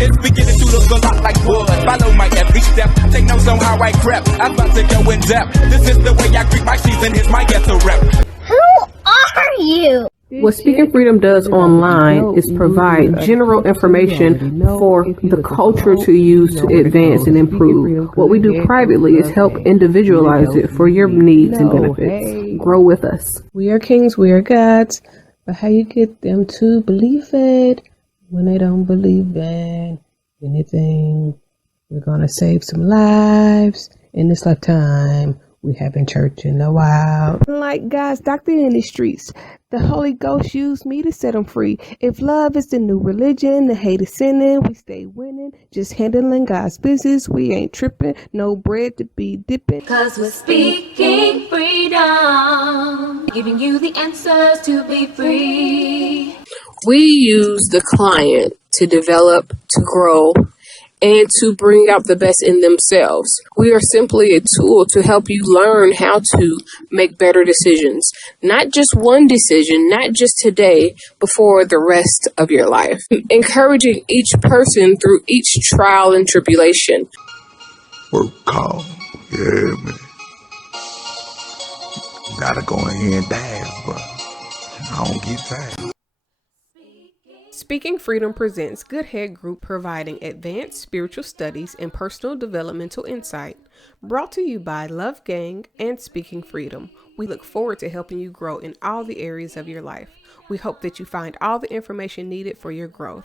It's beginning to look a lot like wood. Follow my every step. Take notes on how I crept. I'm about to go in depth. This is the way I greet my season. Here's my ghetto rep. Who are you? What Speaking Freedom does online is provide general information for the culture to use to advance and improve. What we do privately is help individualize it for your needs and benefits. Grow with us. We are kings, we are gods, but how you get them to believe it when they don't believe in anything? We're gonna save some lives in this lifetime. We haven't church in a while. Like God's doctor in the streets, the Holy Ghost used me to set them free. If love is the new religion, the hate is sinning, we stay winning. Just handling God's business, we ain't tripping. No bread to be dipping. Cause we're speaking freedom, giving you the answers to be free. We use the client to develop, to grow, and to bring out the best in themselves. We are simply a tool to help you learn how to make better decisions. Not just one decision, not just today, but for the rest of your life. Encouraging each person through each trial and tribulation. Work call. Yeah, man. Gotta go in here and dance, but I don't get tired. Speaking Freedom presents Good Head Group, providing advanced spiritual studies and personal developmental insight. Brought to you by Love Gang and Speaking Freedom. We look forward to helping you grow in all the areas of your life. We hope that you find all the information needed for your growth.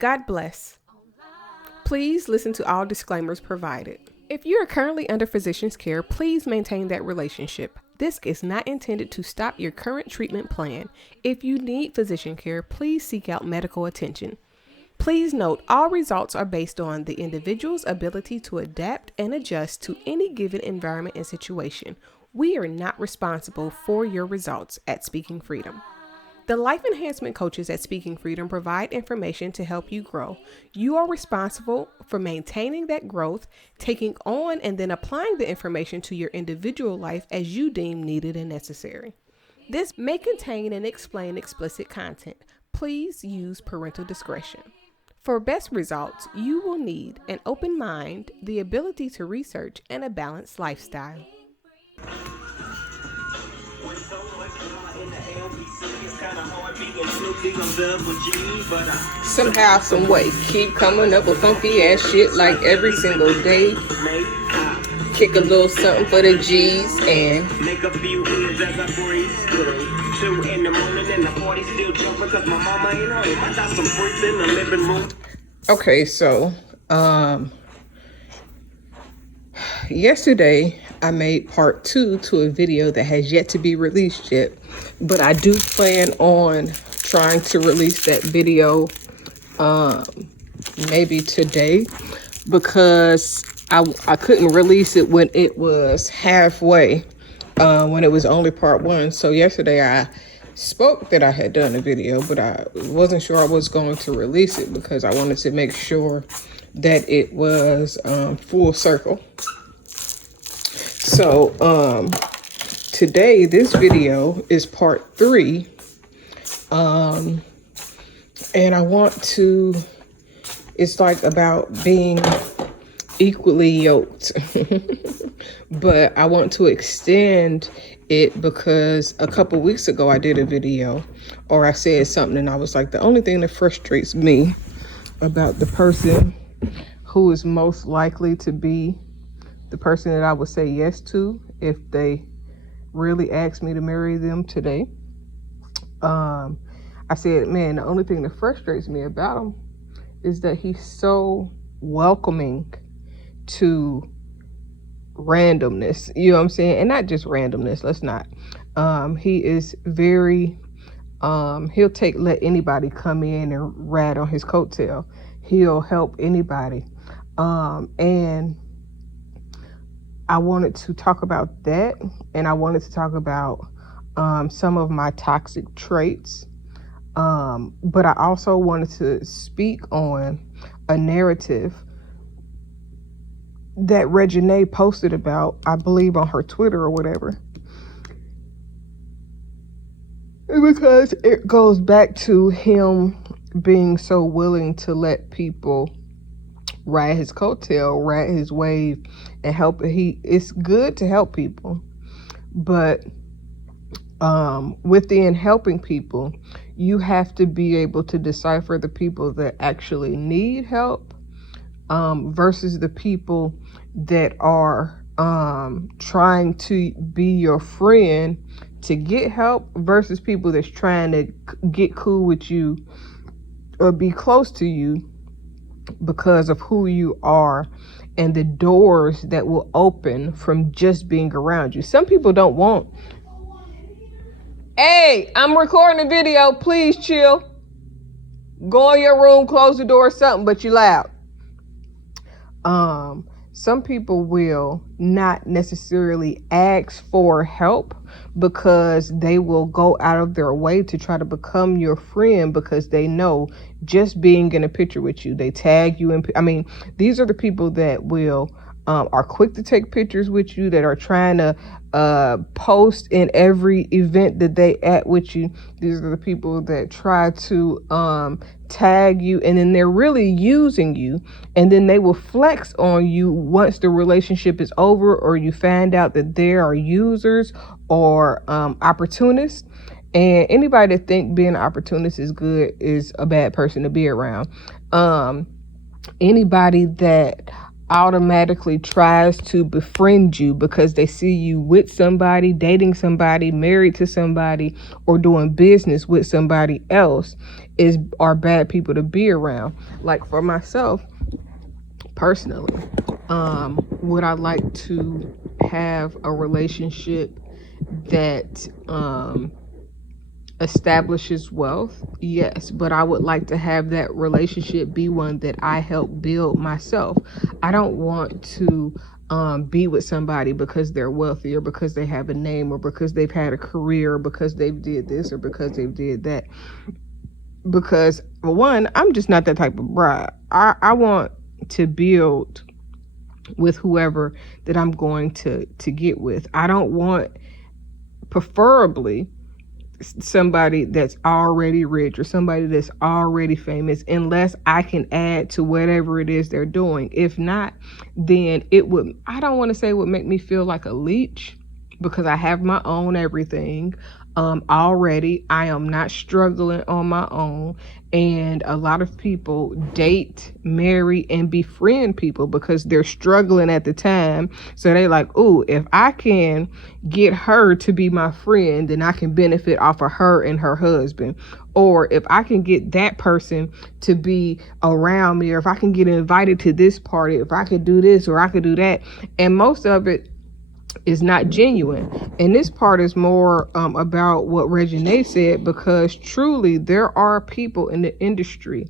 God bless. Please listen to all disclaimers provided. If you are currently under physician's care, please maintain that relationship. This is not intended to stop your current treatment plan. If you need physician care, please seek out medical attention. Please note, all results are based on the individual's ability to adapt and adjust to any given environment and situation. We are not responsible for your results at Speaking Freedom. The life enhancement coaches at Speaking Freedom provide information to help you grow. You are responsible for maintaining that growth, taking on and then applying the information to your individual life as you deem needed and necessary. This may contain and explain explicit content. Please use parental discretion. For best results, you will need an open mind, the ability to research, and a balanced lifestyle. Somehow, some way, keep coming up with funky ass shit like every single day. Kick a little something for the G's and make a few ends as I breeze through. 2 in the morning and the party still jumping cause my mama ain't home. I got some freaks in the living room. Okay, so yesterday I made part 2 to a video that has yet to be released yet, but I do plan on trying to release that video maybe today, because I couldn't release it when it was halfway, when it was only part 1. So yesterday I spoke that I had done a video, but I wasn't sure I was going to release it because I wanted to make sure that it was full circle. So today this video is part 3, and I want to, it's like about being equally yoked, but I want to extend it because a couple weeks ago I did a video, or I said something, and I was like, the only thing that frustrates me about the person who is most likely to be the person that I would say yes to if they really asked me to marry them today. I said, man, the only thing that frustrates me about him is that he's so welcoming to randomness, you know what I'm saying? And not just randomness, let's not. He is very, he'll let anybody come in and rat on his coattail. He'll help anybody. And I wanted to talk about that, and I wanted to talk about some of my toxic traits. But I also wanted to speak on a narrative that Reginae posted about, I believe on her Twitter or whatever. Because it goes back to him being so willing to let people ride his coattail, ride his wave, and help. It's good to help people, but within helping people, you have to be able to decipher the people that actually need help versus the people that are trying to be your friend to get help versus people that's trying to get cool with you or be close to you because of who you are and the doors that will open from just being around you. Some people don't want, hey, I'm recording a video, please chill. Go in your room, close the door or something, but you loud. Some people will not necessarily ask for help because they will go out of their way to try to become your friend because they know just being in a picture with you, they tag you in. I mean, these are the people that will are quick to take pictures with you, that are trying to post in every event that they at with you. These are the people that try to tag you, and then they're really using you, and then they will flex on you once the relationship is over or you find out that there are users or opportunists. And anybody that think being an opportunist is good is a bad person to be around. Anybody that automatically tries to befriend you because they see you with somebody, dating somebody, married to somebody, or doing business with somebody else are bad people to be around. Like for myself personally, would I like to have a relationship that establishes wealth? Yes, but I would like to have that relationship be one that I help build myself. I don't want to be with somebody because they're wealthy or because they have a name or because they've had a career or because they've did this or because they've did that. Because for one, I'm just not that type of bride. I want to build with whoever that I'm going to get with. I don't want, preferably, somebody that's already rich or somebody that's already famous, unless I can add to whatever it is they're doing. If not, then it would, I don't want to say it would make me feel like a leech, because I have my own everything already. I am not struggling on my own. And a lot of people date, marry, and befriend people because they're struggling at the time. So they like, ooh, if I can get her to be my friend, then I can benefit off of her and her husband. Or if I can get that person to be around me, or if I can get invited to this party, if I could do this or I could do that. And most of it is not genuine. And this part is more about what Regine said, because truly there are people in the industry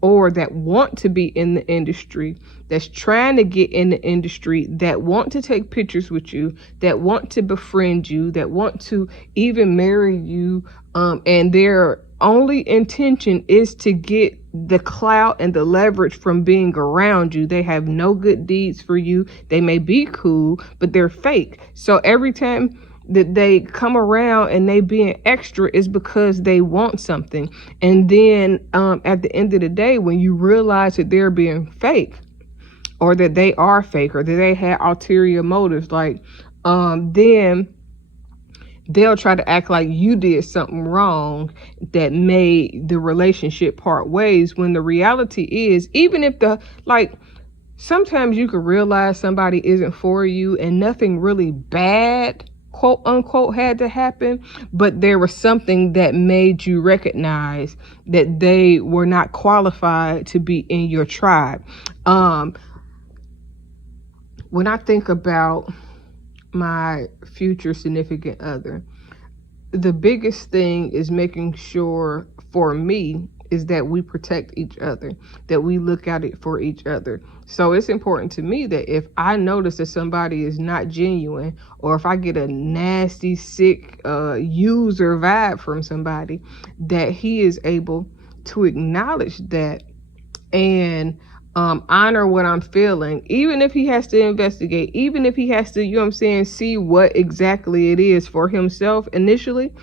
or that want to be in the industry, that's trying to get in the industry, that want to take pictures with you, that want to befriend you, that want to even marry you, and their only intention is to get the clout and the leverage from being around you. They have no good deeds for you. They may be cool, but they're fake. So every time that they come around and they being extra is because they want something. And then at the end of the day, when you realize that they're being fake, or that they are fake, or that they had ulterior motives, like then they'll try to act like you did something wrong that made the relationship part ways, when the reality is, even if sometimes you can realize somebody isn't for you and nothing really bad, quote unquote, had to happen, but there was something that made you recognize that they were not qualified to be in your tribe. When I think about my future significant other, the biggest thing is making sure for me is that we protect each other, that we look out for each other. So it's important to me that if I notice that somebody is not genuine, or if I get a nasty, sick user vibe from somebody, that he is able to acknowledge that and honor what I'm feeling, even if he has to investigate, even if he has to, see what exactly it is for himself initially.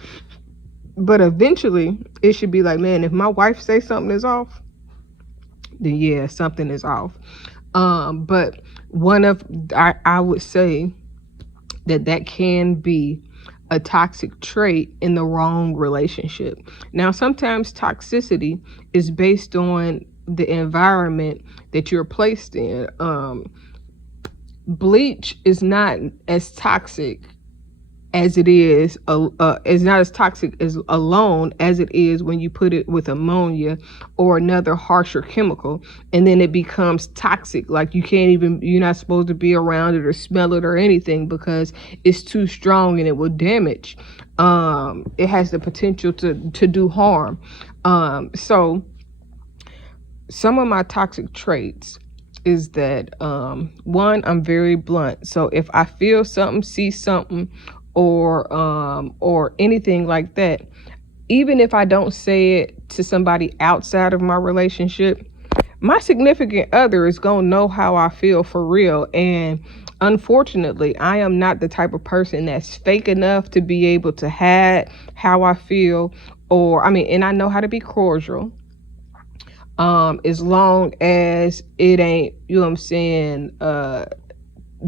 But eventually it should be like, man, if my wife says something is off, then yeah, something is off. But I would say that can be a toxic trait in the wrong relationship. Now, sometimes toxicity is based on the environment that you're placed in. Bleach is not as toxic as it is, it's not as toxic as alone as it is when you put it with ammonia or another harsher chemical, and then it becomes toxic. Like you're not supposed to be around it or smell it or anything because it's too strong and it will damage. It has the potential to do harm. So some of my toxic traits is that, one, I'm very blunt. So if I feel something, see something, or anything like that, even if I don't say it to somebody outside of my relationship, my significant other is gonna know how I feel for real. And unfortunately, I am not the type of person that's fake enough to be able to hide how I feel, and I know how to be cordial. As long as it ain't, you know what I'm saying,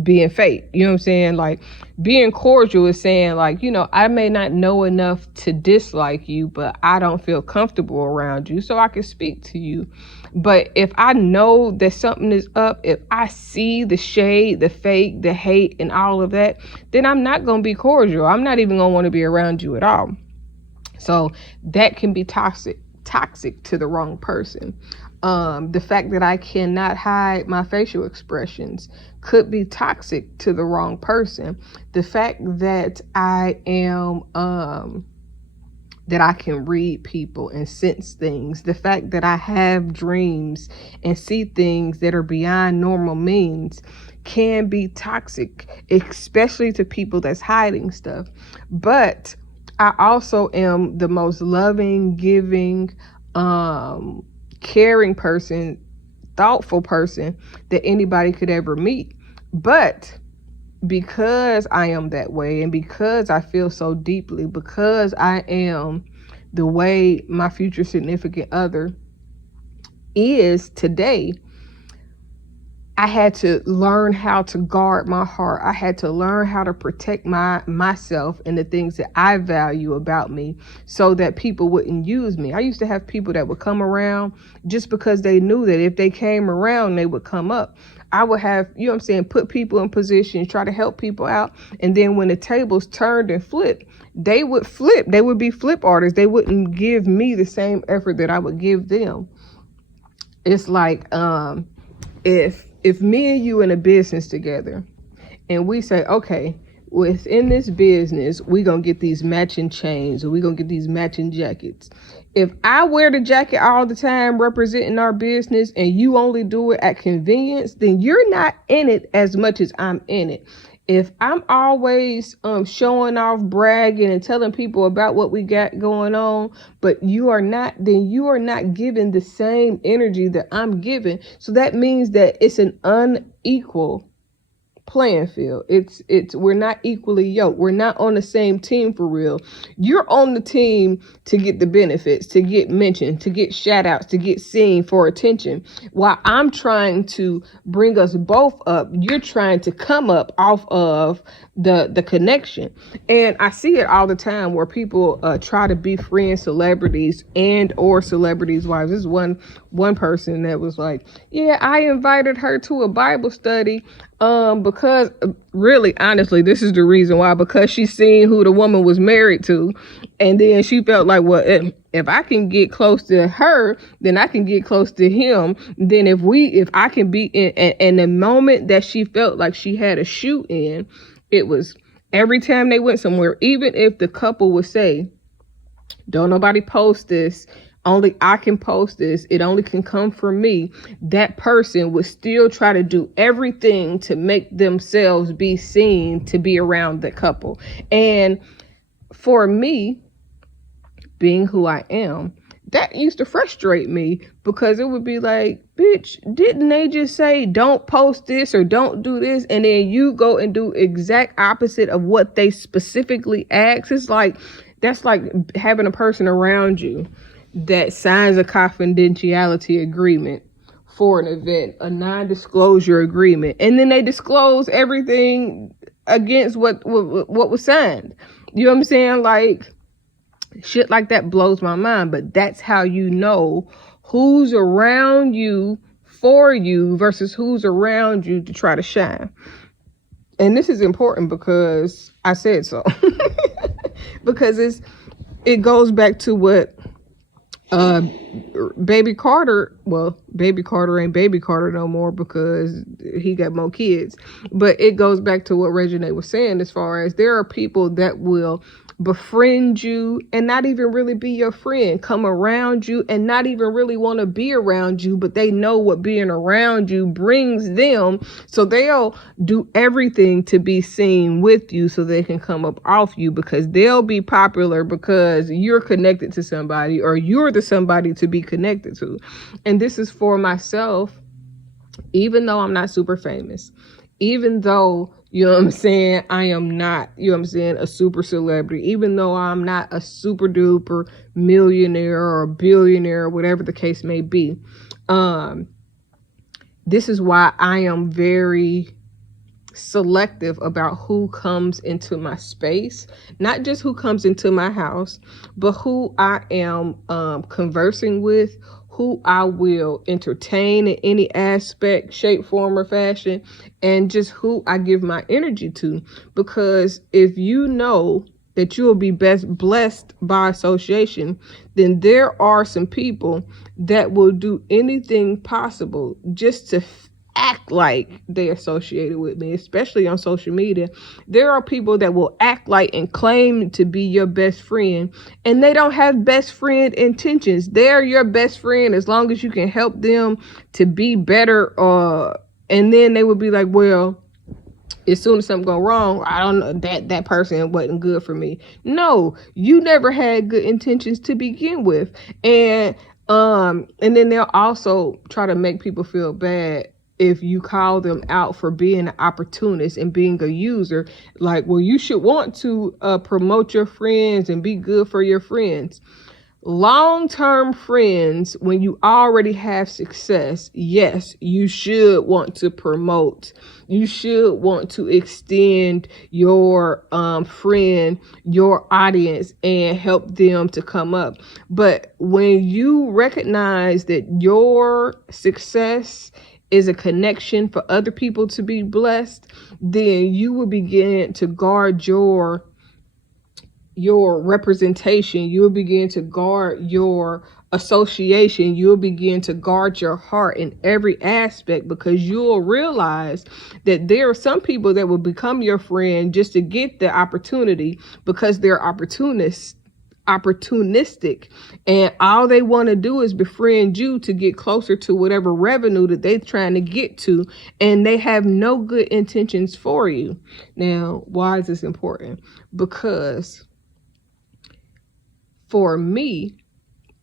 being fake, you know what I'm saying? Like, being cordial is saying, like, I may not know enough to dislike you, but I don't feel comfortable around you, so I can speak to you. But if I know that something is up, if I see the shade, the fake, the hate, and all of that, then I'm not going to be cordial. I'm not even going to want to be around you at all. So that can be toxic to the wrong person. The fact that I cannot hide my facial expressions could be toxic to the wrong person. The fact that I am, that I can read people and sense things. The fact that I have dreams and see things that are beyond normal means can be toxic, especially to people that's hiding stuff. But I also am the most loving, giving, caring person, thoughtful person that anybody could ever meet. But because I am that way, and because I feel so deeply, because I am the way my future significant other is today, I had to learn how to guard my heart. I had to learn how to protect myself and the things that I value about me so that people wouldn't use me. I used to have people that would come around just because they knew that if they came around, they would come up. I would have, put people in positions, try to help people out. And then when the tables turned and flipped, they would flip. They would be flip artists. They wouldn't give me the same effort that I would give them. It's like, if me and you in a business together and we say, okay, within this business, we gonna get these matching chains or we gonna get these matching jackets. If I wear the jacket all the time representing our business and you only do it at convenience, then you're not in it as much as I'm in it. If I'm always showing off, bragging, and telling people about what we got going on, but you are not, then you are not giving the same energy that I'm giving. So that means that it's an unequal playing field. We're not equally yoked. We're not on the same team for real. You're on the team to get the benefits, to get mentioned, to get shout outs, to get seen for attention. While I'm trying to bring us both up, you're trying to come up off of the connection. And I see it all the time where people try to befriend celebrities and or celebrities' wives. This is one person that was like, yeah, I invited her to a Bible study because really, honestly, this is the reason why, because she seen who the woman was married to. And then she felt like, well, if I can get close to her, then I can get close to him. Then if I can be in the moment that she felt like she had a shoe in, it was every time they went somewhere, even if the couple would say, don't nobody post this, only I can post this, it only can come from me, that person would still try to do everything to make themselves be seen to be around the couple. And for me, being who I am, that used to frustrate me because it would be like, bitch, didn't they just say don't post this or don't do this? And then you go and do exact opposite of what they specifically asked. It's like, That's like having a person around you that signs a confidentiality agreement for an event, a non-disclosure agreement, and then they disclose everything against what was signed. You know what I'm saying? Like, shit like that blows my mind. But that's how you know who's around you for you versus who's around you to try to shine. And this is important because I said so. Because it goes back to what baby Carter ain't baby Carter no more because he got more kids. But it goes back to what Reginae was saying, as far as there are people that will befriend you and not even really be your friend, come around you and not even really want to be around you, but they know what being around you brings them, so they'll do everything to be seen with you so they can come up off you, because they'll be popular because you're connected to somebody, or you're the somebody to be connected to. And this is for myself, even though I'm not super famous, even though, you know what I'm saying, I am not, you know what I'm saying, a super celebrity, even though I'm not a super duper millionaire or billionaire or whatever the case may be. This is why I am very selective about who comes into my space, not just who comes into my house, but who I am conversing with, who I will entertain in any aspect, shape, form, or fashion, and just who I give my energy to. Because if you know that you will be best blessed by association, then there are some people that will do anything possible just to act like they associated with me, especially on social media. There are people that will act like and claim to be your best friend, and they don't have best friend intentions. They're your best friend as long as you can help them to be better, and then they would be like, well, as soon as something go wrong, I don't know, that person wasn't good for me. No, you never had good intentions to begin with. And then they'll also try to make people feel bad if you call them out for being an opportunist and being a user. Like, well, you should want to promote your friends and be good for your friends. Long-term friends, when you already have success, yes, you should want to promote. You should want to extend your friend, your audience, and help them to come up. But when you recognize that your success is a connection for other people to be blessed, then you will begin to guard your representation. You'll begin to guard your association. You'll begin to guard your heart in every aspect, because you'll realize that there are some people that will become your friend just to get the opportunity, because they're opportunistic, and all they want to do is befriend you to get closer to whatever revenue that they're trying to get to, and they have no good intentions for you. Now, why is this important? Because for me,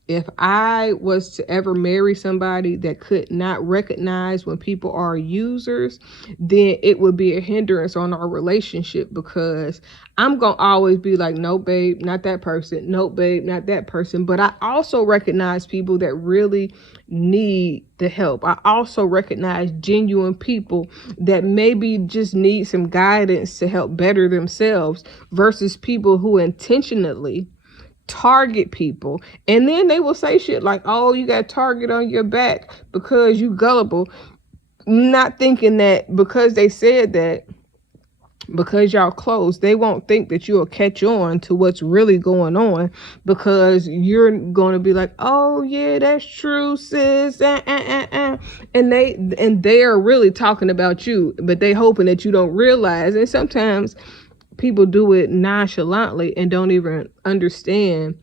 if I was to ever marry somebody that could not recognize when people are users, then it would be a hindrance on our relationship, because I'm going to always be like, no, babe, not that person. No, babe, not that person. But I also recognize people that really need the help. I also recognize genuine people that maybe just need some guidance to help better themselves, versus people who intentionally target people. And then they will say shit like, oh, you got target on your back because you gullible, not thinking that because they said that, because y'all close, they won't think that you'll catch on to what's really going on, because you're going to be like, oh yeah, that's true, sis, and they are really talking about you, but they hoping that you don't realize. And sometimes people do it nonchalantly and don't even understand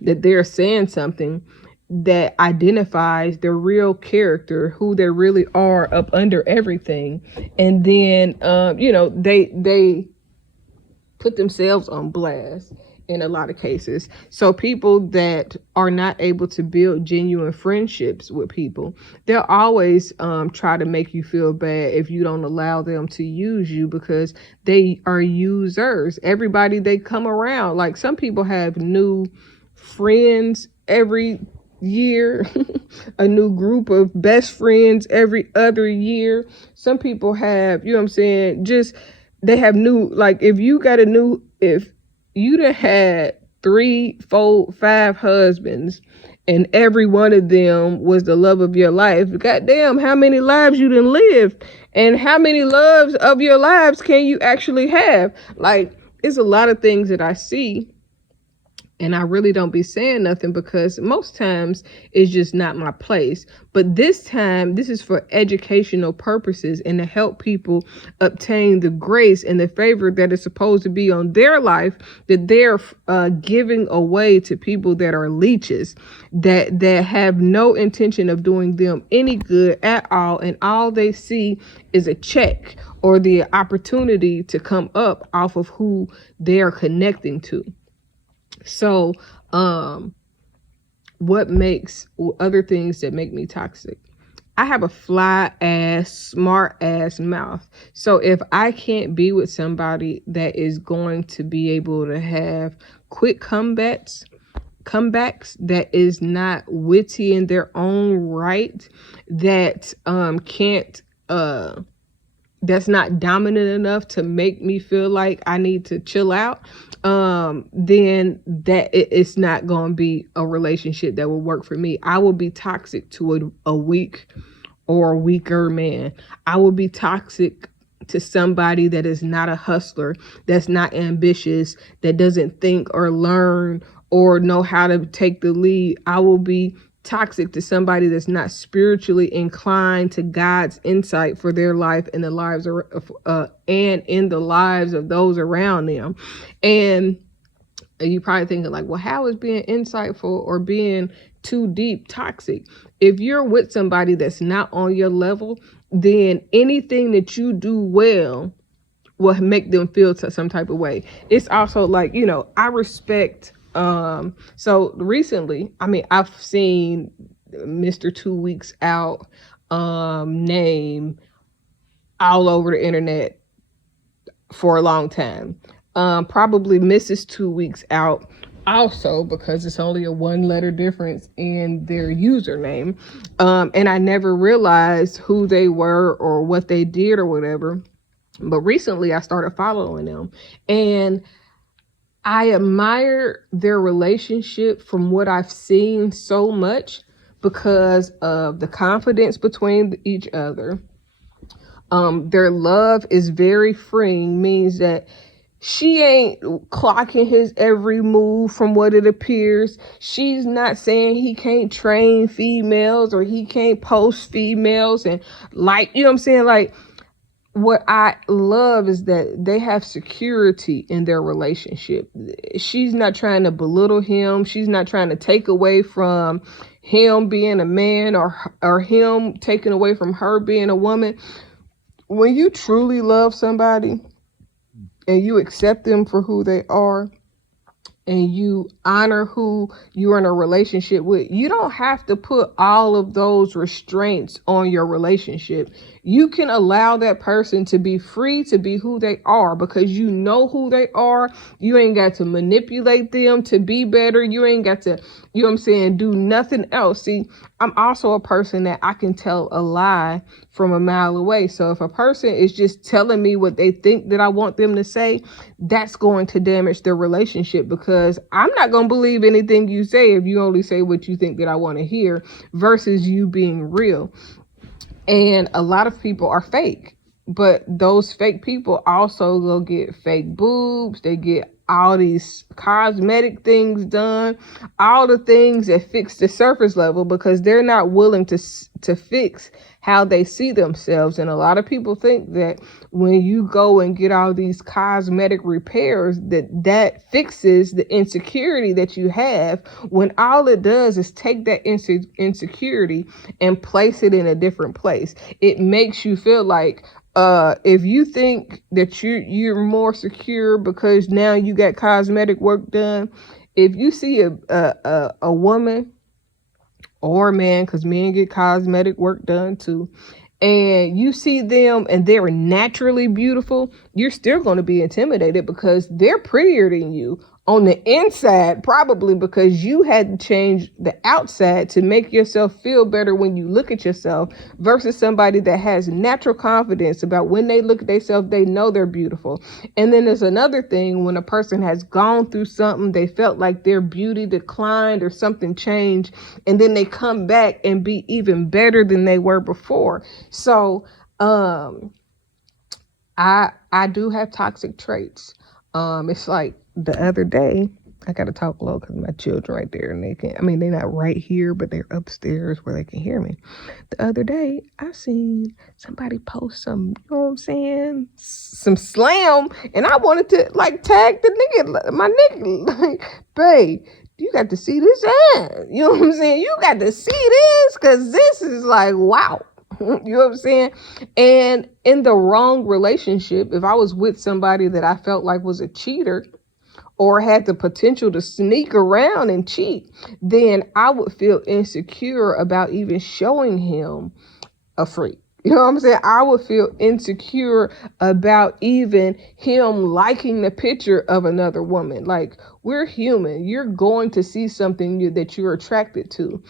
that they're saying something that identifies their real character, who they really are up under everything. And then, they put themselves on blast. in a lot of cases. So people that are not able to build genuine friendships with people, they'll always try to make you feel bad if you don't allow them to use you, because they are users. Everybody they come around, like some people have new friends every year, a new group of best friends every other year. Some people have, you know what I'm saying, just they have new, like if you done had 3, 4, 5 husbands and every one of them was the love of your life, goddamn, how many lives you done lived, and how many loves of your lives can you actually have? Like, it's a lot of things that I see, and I really don't be saying nothing because most times it's just not my place. But this time, this is for educational purposes and to help people obtain the grace and the favor that is supposed to be on their life, that they're giving away to people that are leeches, that have no intention of doing them any good at all. And all they see is a check or the opportunity to come up off of who they're connecting to. So, what makes other things that make me toxic? I have a fly ass, smart ass mouth. So if I can't be with somebody that is going to be able to have quick comebacks that is not witty in their own right, that that's not dominant enough to make me feel like I need to chill out, then it's not going to be a relationship that will work for me. I will be toxic to a weak or a weaker man. I will be toxic to somebody that is not a hustler, that's not ambitious, that doesn't think or learn or know how to take the lead. I will be toxic to somebody that's not spiritually inclined to God's insight for their life and the lives and in the lives of those around them. And you probably thinking like, well, how is being insightful or being too deep toxic? If you're with somebody that's not on your level, then anything that you do well will make them feel some type of way. It's also like, I respect. So recently, I've seen Mr. 2 Weeks Out name all over the internet for a long time. Probably Mrs. 2 Weeks Out also, because it's only a 1-letter difference in their username. And I never realized who they were or what they did or whatever. But recently I started following them, and I admire their relationship from what I've seen so much because of the confidence between each other. Their love is very freeing, means that she ain't clocking his every move from what it appears. She's not saying he can't train females or he can't post females and what I'm saying? Like, what I love is that they have security in their relationship. She's not trying to belittle him. She's not trying to take away from him being a man or him taking away from her being a woman. When you truly love somebody and you accept them for who they are, and you honor who you're in a relationship with, you don't have to put all of those restraints on your relationship. You can allow that person to be free to be who they are because you know who they are. You ain't got to manipulate them to be better. You ain't got to, do nothing else. See, I'm also a person that I can tell a lie from a mile away. So if a person is just telling me what they think that I want them to say, that's going to damage their relationship, because I'm not going to believe anything you say if you only say what you think that I want to hear versus you being real. And a lot of people are fake, but those fake people also go get fake boobs. They get all these cosmetic things done, all the things that fix the surface level, because they're not willing to fix how they see themselves. And a lot of people think that when you go and get all these cosmetic repairs, that fixes the insecurity that you have, when all it does is take that insecurity and place it in a different place. It makes you feel like, if you think that you're more secure because now you you got cosmetic work done, if you see a woman or a man, because men get cosmetic work done too, and you see them and they're naturally beautiful, you're still going to be intimidated because they're prettier than you on the inside, probably because you had to change the outside to make yourself feel better when you look at yourself, versus somebody that has natural confidence about when they look at themselves, they know they're beautiful. And then there's another thing, when a person has gone through something, they felt like their beauty declined or something changed, and then they come back and be even better than they were before. So I do have toxic traits. It's like the other day, I gotta talk low because my children right there, and they're not right here, but they're upstairs where they can hear me. The other day, I seen somebody post some, you know what I'm saying, some slam, and I wanted to like tag my nigga, like, babe, you got to see this ad. You know what I'm saying? You got to see this, because this is like, wow. You know what I'm saying? And in the wrong relationship, if I was with somebody that I felt like was a cheater or had the potential to sneak around and cheat, then I would feel insecure about even showing him a freak. You know what I'm saying? I would feel insecure about even him liking the picture of another woman. Like, we're human. You're going to see something that you're attracted to.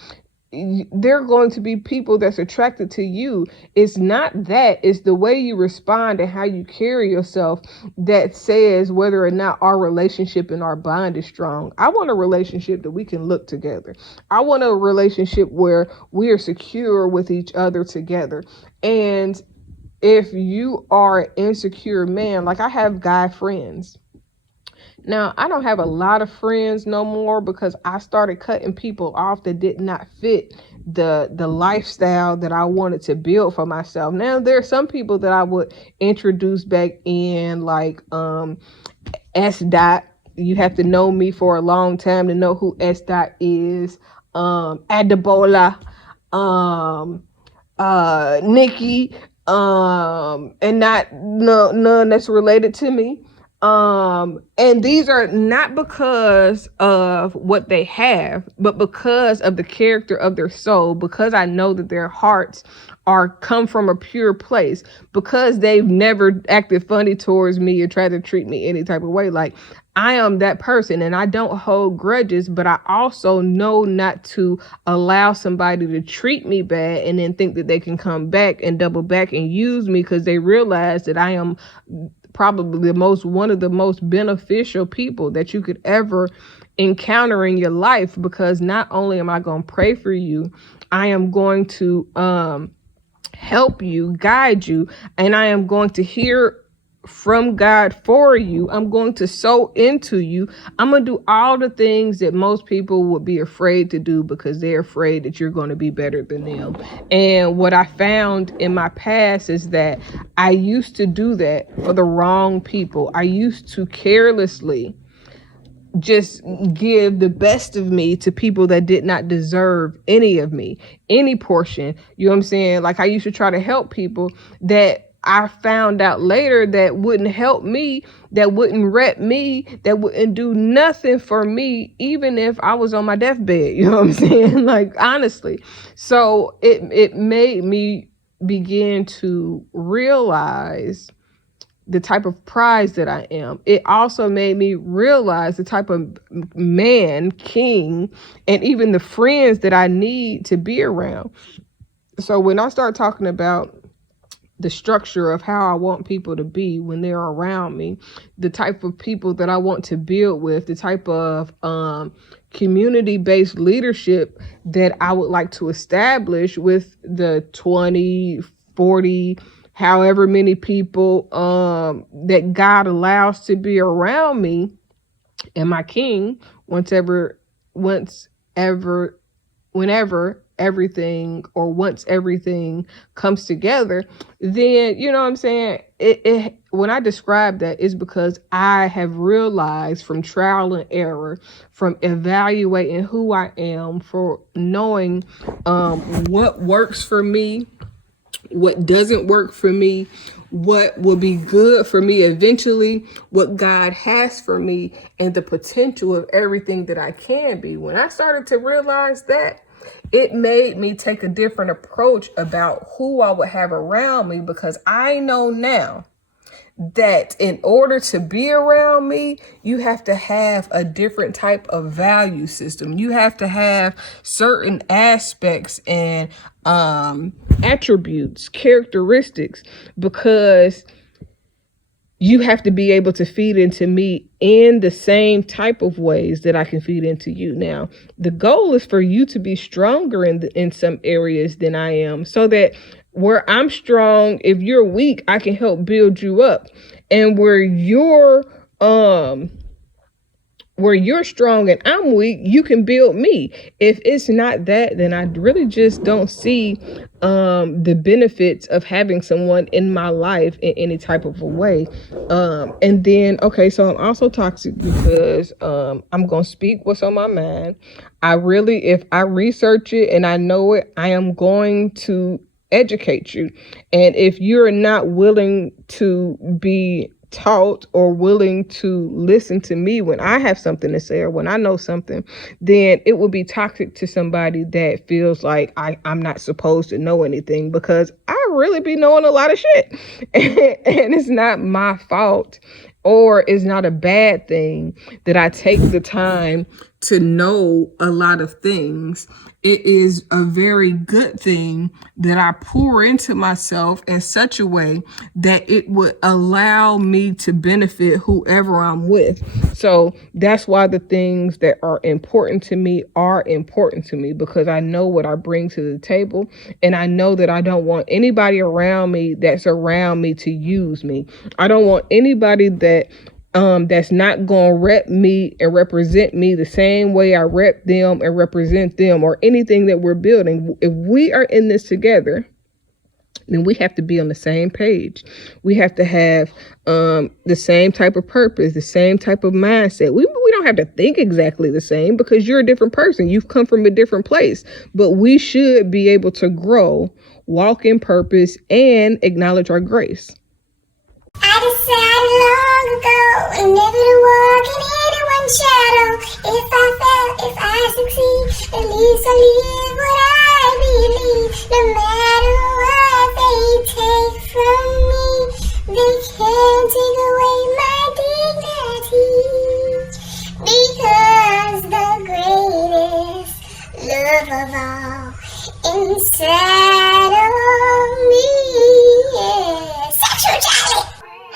There are going to be people that's attracted to you. It's not that, it's the way you respond and how you carry yourself that says whether or not our relationship and our bond is strong. I want a relationship that we can look together. I want a relationship where we are secure with each other together. And if you are an insecure man, like I have guy friends. Now, I don't have a lot of friends no more because I started cutting people off that did not fit the lifestyle that I wanted to build for myself. Now, there are some people that I would introduce back in, like S. Dot. You have to know me for a long time to know who S. Dot is. Adebola, Nikki, and none that's related to me. And these are not because of what they have, but because of the character of their soul, because I know that their hearts come from a pure place, because they've never acted funny towards me or tried to treat me any type of way. Like, I am that person, and I don't hold grudges, but I also know not to allow somebody to treat me bad and then think that they can come back and double back and use me because they realize that I am probably one of the most beneficial people that you could ever encounter in your life, because not only am I going to pray for you, I am going to help you, guide you, and I am going to hear from God for you. I'm going to sow into you. I'm going to do all the things that most people would be afraid to do because they're afraid that you're going to be better than them. And what I found in my past is that I used to do that for the wrong people. I used to carelessly just give the best of me to people that did not deserve any of me, any portion. You know what I'm saying? Like, I used to try to help people that I found out later that wouldn't help me, that wouldn't rep me, that wouldn't do nothing for me, even if I was on my deathbed. You know what I'm saying? Like, honestly. So it made me begin to realize the type of prize that I am. It also made me realize the type of man, king, and even the friends that I need to be around. So when I start talking about the structure of how I want people to be when they're around me, the type of people that I want to build with, the type of community-based leadership that I would like to establish with the 20, 40, however many people that God allows to be around me and my king, whenever everything once everything comes together, then, you know what I'm saying? When I describe that, it's because I have realized from trial and error, from evaluating who I am, for knowing what works for me, what doesn't work for me, what will be good for me eventually, what God has for me, and the potential of everything that I can be. When I started to realize that, it made me take a different approach about who I would have around me, because I know now that in order to be around me, you have to have a different type of value system. You have to have certain aspects and attributes, characteristics, because you have to be able to feed into me in the same type of ways that I can feed into you. Now, the goal is for you to be stronger in some areas than I am, so that where I'm strong, if you're weak, I can help build you up. And where you're strong and I'm weak, you can build me. If it's not that, then I really just don't see the benefits of having someone in my life in any type of a way. And then, okay, so I'm also toxic because I'm going to speak what's on my mind. If I research it and I know it, I am going to educate you. And if you're not willing to be taught or willing to listen to me when I have something to say or when I know something, then it will be toxic to somebody that feels like I'm not supposed to know anything, because I really be knowing a lot of shit. And it's not my fault, or it's not a bad thing that I take the time to know a lot of things. It is a very good thing that I pour into myself in such a way that it would allow me to benefit whoever I'm with. So that's why the things that are important to me, because I know what I bring to the table, and I know that I don't want anybody around me that's around me to use me. I don't want anybody that's not gonna rep me and represent me the same way I rep them and represent them, or anything that we're building. If we are in this together, then we have to be on the same page. We have to have the same type of purpose, the same type of mindset. We don't have to think exactly the same, because you're a different person. You've come from a different place, but we should be able to grow, walk in purpose, and acknowledge our grace. I decided long ago never to walk in anyone's shadow. If I fail, if I succeed, at least I live what I believe. No matter what they take from me, they can't take away my dignity. Because the greatest love of all inside of me is sexuality.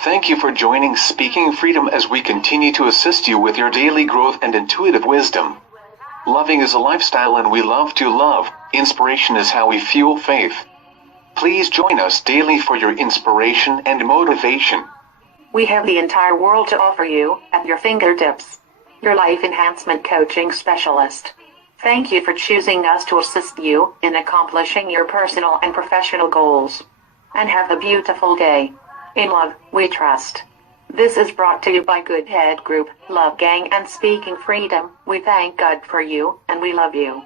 Thank you for joining Speaking Freedom as we continue to assist you with your daily growth and intuitive wisdom. Loving is a lifestyle and we love to love. Inspiration is how we fuel faith. Please join us daily for your inspiration and motivation. We have the entire world to offer you at your fingertips. Your life enhancement coaching specialist. Thank you for choosing us to assist you in accomplishing your personal and professional goals. And have a beautiful day. In love, we trust. This is brought to you by Good Head Group, Love Gang, and Speaking Freedom. We thank God for you, and we love you.